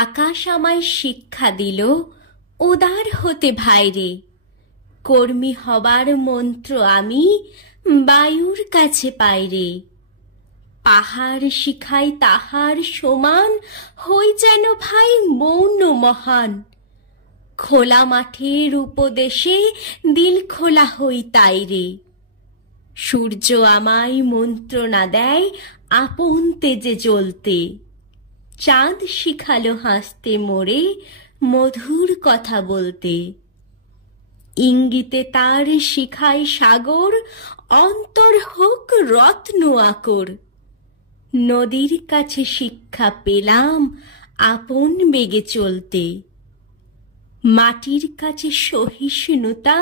আকাশ আমায় শিক্ষা দিল উদার হতে ভাইরে, কর্মী হবার মন্ত্র আমি বায়ুর কাছে পাইরে। পাহাড় শিখাই তাহার সমান, হই যেন ভাই মৌন মহান। খোলা মাঠের উপদেশে দিল খোলা হই তাইরে। সূর্য আমায় মন্ত্রণা দেয় আপন তেজে জ্বলতে, চাঁদ শিখালো হাসতে মোরে মধুর কথা বলতে। ইঙ্গিতে তার শিখায় সাগর, অন্তর হোক রত্ন আকর। নদীর কাছে শিক্ষা পেলাম আপন বেগে চলতে, মাটির কাছে সহিষ্ণুতা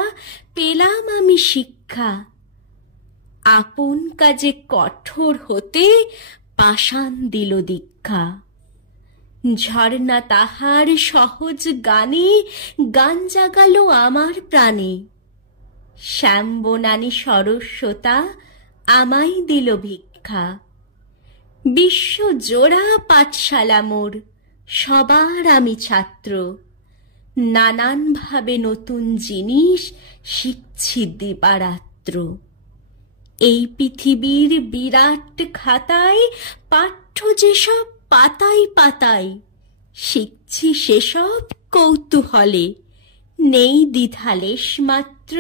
পেলাম আমি শিক্ষা। আপন কাজে কঠোর হতে পাষাণ দিল দীক্ষা। ঝর্ণা তাহার সহজ গানে গান জাগালো আমার প্রাণে। শ্যামবনানী সরস্বতা আমায় দিল ভিক্ষা। বিশ্ব জোড়া পাঠশালা মোর, সবার আমি ছাত্র। নানান ভাবে নতুন জিনিস শিখছি দিবারাত্র। এই পৃথিবীর বিরাট খাতায় পাঠ্য যেসব পাতায় পাতায়, শিখছি সেসব কৌতূহলে, নেই দ্বিধালেশ মাত্র।